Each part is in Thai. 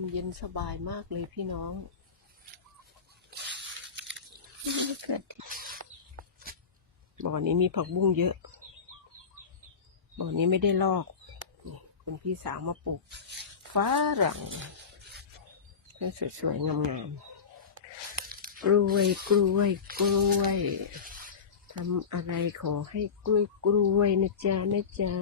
มเย็นสบายมากเลยพี่น้องบ่อนี้มีผักบุ้งเยอะ บ่อนี้ไม่ได้ลอกคุณพี่สาวมาปลูกฟ้าหลังให้สวยๆงามๆกล้วยกล้วยกล้วยทำอะไรขอให้กล้วยกล้วยนะจ๊ะนะจ๊ะ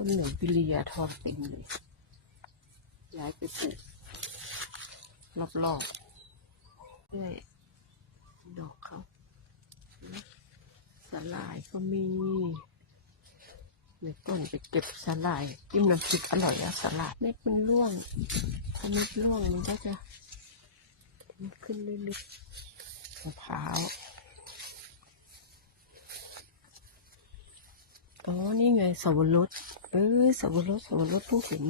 ต้นเหนือพิเริยทองเต็มเลย ย้ายไปปลูกรอบๆด้วยดอกเขาสลายก็มีเดี๋ยวก่อนไปเก็บสลายจิ้มน้ำพริกอร่อยอะสลายเม็ดมันร่วงถ้าเม็ดร่วงมันก็จะ ขึ้นเรื่อยๆมะพร้าว อ๋อ นี่ไงสวรสเออสวรสสวรสผู้เห็น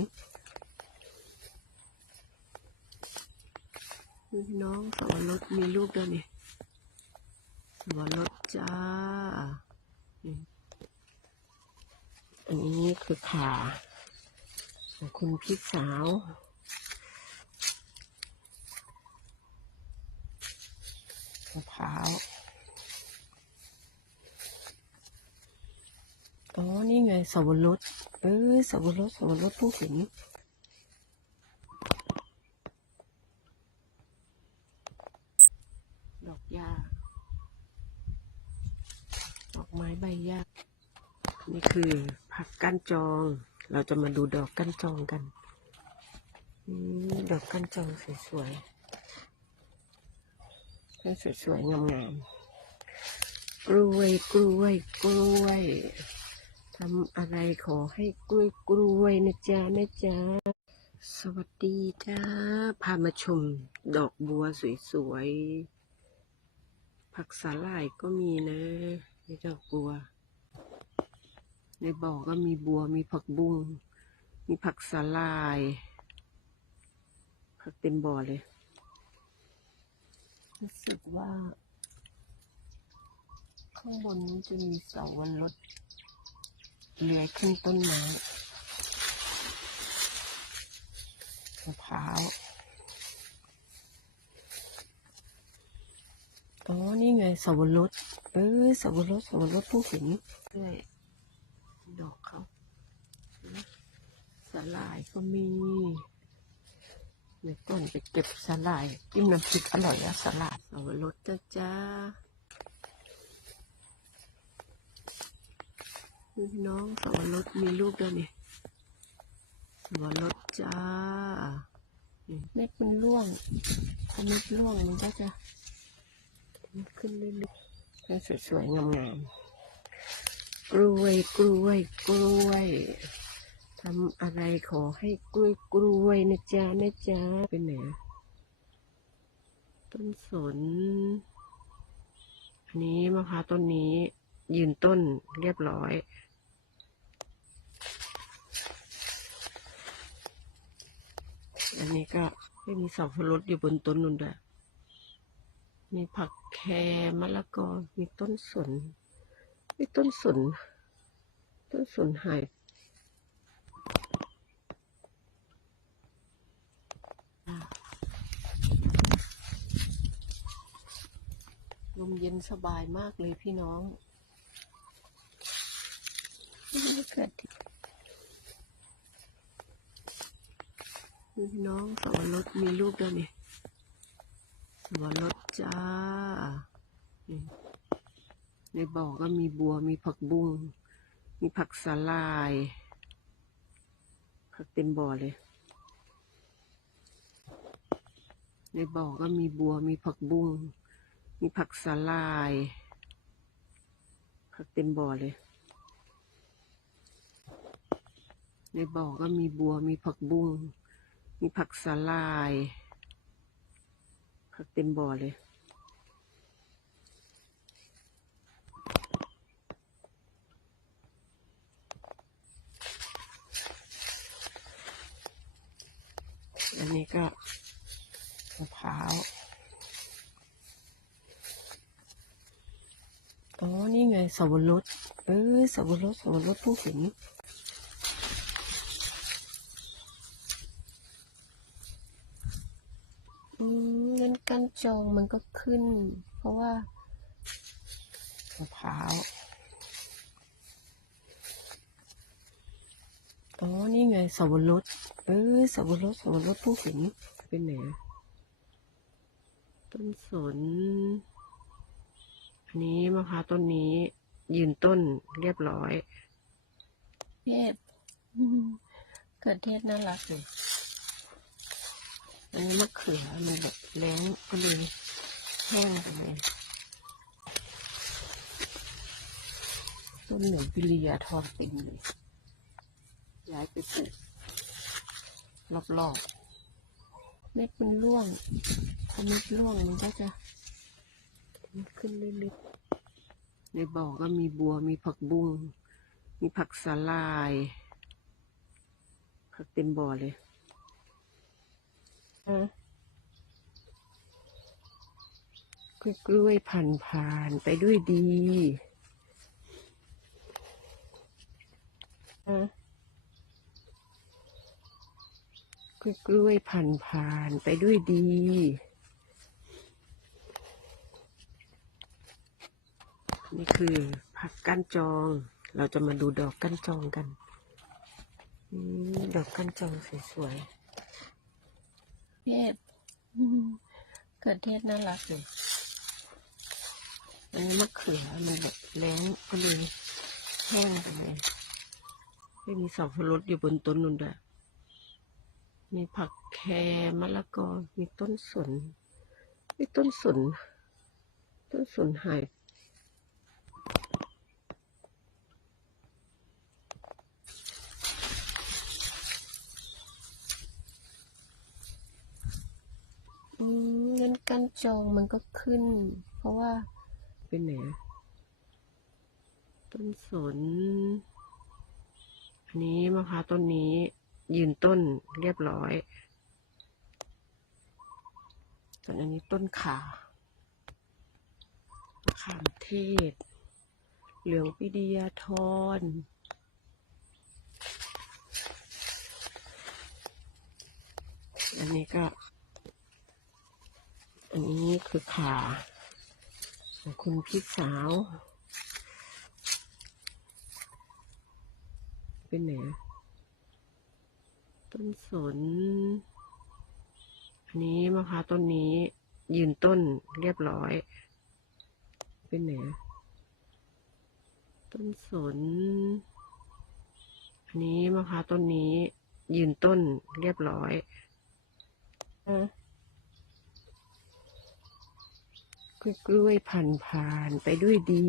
น้องสวรสมีลูกด้วยนี่สวรสจ้า อันนี้คือขาของคุณพี่สาวมะพร้าว อ๋อ นี่ไงสวรสเออสวรสสวรสผู้เห็นดอกหญ้าดอกไม้ใบหญ้านี่คือผักก้านจอง เราจะมาดูดอกก้านจองกันอดอกก้านจองสวยๆให้สวยๆงามๆกล้วยกล้วยกล้วย ทำอะไรขอให้กล้วยกล้วยนะจ๊ะนะจ๊ะสวัสดีจ้าพามาชมดอกบัวสวยๆ ผักสาหร่ายก็มีนะในดอกบัว ในบ่อก็มีบัวมีผักบุ้งมีผักสาหร่าย ผักเต็มบ่อเลย รู้สึกว่า ข้างบนนี้จะมีเสาวรส เลื้อยขึ้นต้นไม้มะพร้าวอ๋อ นี่ไงสวรสเออสวรสสวรสผู้ห็นด้วยดอกเขาสลายก็มีเดี๋ยวก่อนไปเก็บสลายจิ้มน้ำพริกอร่อยอะสลายสวรสจ้าจ้า นี่พี่น้องสวรสมีลูกด้วยนี่สวรสจ้าอืมเม็ดมันร่วงถ้าเม็ดร่วงมันก็จะขึ้นเรื่อยๆให้สวยๆงามๆกล้วยกล้วยกล้วยทำอะไรขอให้กล้วยกล้วยนะจ๊ะนะจ๊ะเป็นไหนอะต้นสนอันนี้มะพร้าวต้นนี้ยืนต้นเรียบร้อย นนี้ก็ไม่มีสับปะรดอยู่บนต้นนุ่นด้วยมีผักแครมะละกอ มีต้นสน มีต้นสน ต้นสนหาย ลมเย็นสบายมากเลยพี่น้องไม่เกิดพี่ น้องสวรสมีลูกด้วยนี่สวรสจ้าในบ่อก็มีบัวมีผักบุ้งมีผักสาลาย ผักเต็มบ่อเลย ในบ่อก็มีบัวมีผักบุ้งมีผักสาลาย ผักเต็มบ่อเลยในบ่อก็มีบัวมีผักบุ้ง มีผักสาลาย ผักเต็มบ่อเลยอันนี้ก็มะพร้าว อ๋อ นี่ไงสับวรสเออสับวรดสสวรสผู้เห็น อืมงั้น กั้นจองมันก็ขึ้น เพราะว่ามะพร้าวอ๋อ นี่ไงสับปะรดเออสับปะรดสับปะรดผู้หินเป็นไหนต้นสน อันนี้มะพร้าวต้นนี้ ยืนต้นเรียบร้อยเทศเกิดเทศน่ารักเลย อันนี้มะเขือมันแบบแล้งก็เลยแห้งไปเลยต้นเหนือพิริยาทองติงเลยย้ายไปปลูกรอบๆเม็ดมันร่วงพอเม็ดร่วงมันก็จะขึ้นเรื่อยๆในบ่อก็มีบัวมีผักบุ้งมีผักสาลายผักเต็มบ่อเลย กล้วยๆผ่านผ่านๆไปด้วยดีอะกล้วยๆผ่านผ่านๆไปด้วยดีนี่คือผักก้านจอง เราจะมาดูดอกก้านจองกันอืมดอกก้านจองสวย เทศเกิดเทศน่ารักเลยอันนี้มะเขือมันแบบแล้งก็เลยแห้งไปเลยไม่มีสับปะรดอยู่บนต้นนุ่นด้วยมีผักแครมะละกอมีต้นสนมีต้นสนต้นสนหาย มงั้นกั้นจองมันก็ขึ้น เพราะว่าเป็นไหนต้นสน อันนี้มะพร้าวต้นนี้ ยืนต้นเรียบร้อยส่วนอันนี้ต้นขา ขามเทศ เหลืองปิดียาทรอันนี้ก็ อันนี้คือขาของคุณพี่สาว เป็นไหนต้นสน อันนี้มะพร้าวต้นนี้ ยืนต้นเรียบร้อย เป็นไหนต้นสน อันนี้มะพร้าวต้นนี้ ยืนต้นเรียบร้อยอะ กล้วยๆผ่านผ่านๆไปด้วยดี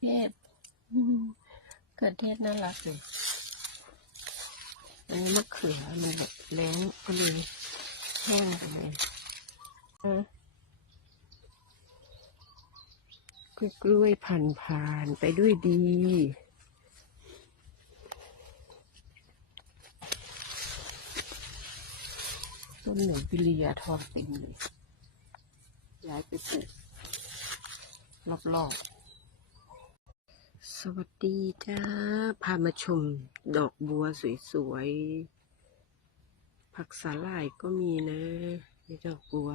เทศอืมเกิดเทศน่ารักเลยอันนี้มะเขือมันแบบแล้งก็เลยแห้งไปเลยอะกล้วยๆผ่านผ่านๆไปด้วยดี ต้นเหนือพิริยาทองติงเลยย้ายไปปลูกรอบๆ สวัสดีจ้า พามาชมดอกบัวสวยๆ ผักสาหร่ายก็มีนะนี่ดอกบัว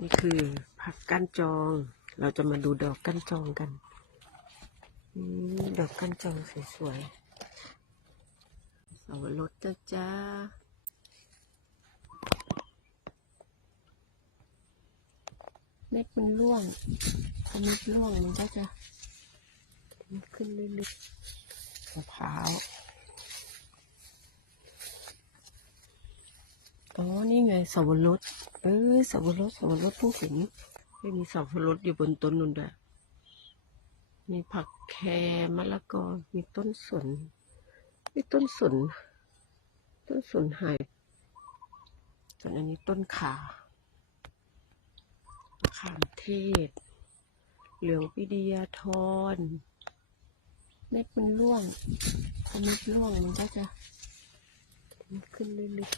นี่คือผักก้านจอง เราจะมาดูดอกก้านจองกันดอกก้านจองสวยๆสวรสจ้าจ้า เม็ดมันร่วงพอเม็ดร่วงมันก็จะขึ้นเรื่อยๆมะพร้าวอ๋อ นี่ไงสับปะรดเออสับปะรดสับปะรดผู้หินไม่มีสับปะรดอยู่บนต้นนุ่นด้วยมีผักแครมะละกอ มีต้นสนมีต้นสน ต้นสนหายส่วนอันนี้ต้นขา ขามเทศ เหลืองปิดียาทรเม็ดมันร่วงพอเม็ดร่วงมันก็จะขึ้นเรื่อย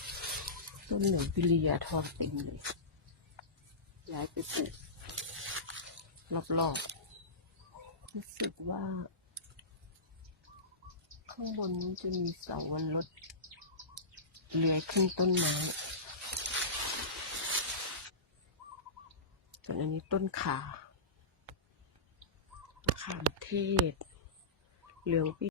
ๆต้นเหลืองปิริยาทรเต็มเลยย้ายไปปลูกรอบๆรู้สึกว่า ข้างบนนี้จะมีเสาวันรถเลื้อยขึ้นต้นไม้ ส่วนอันนี้ต้นขาขามเทศ เหลืองปี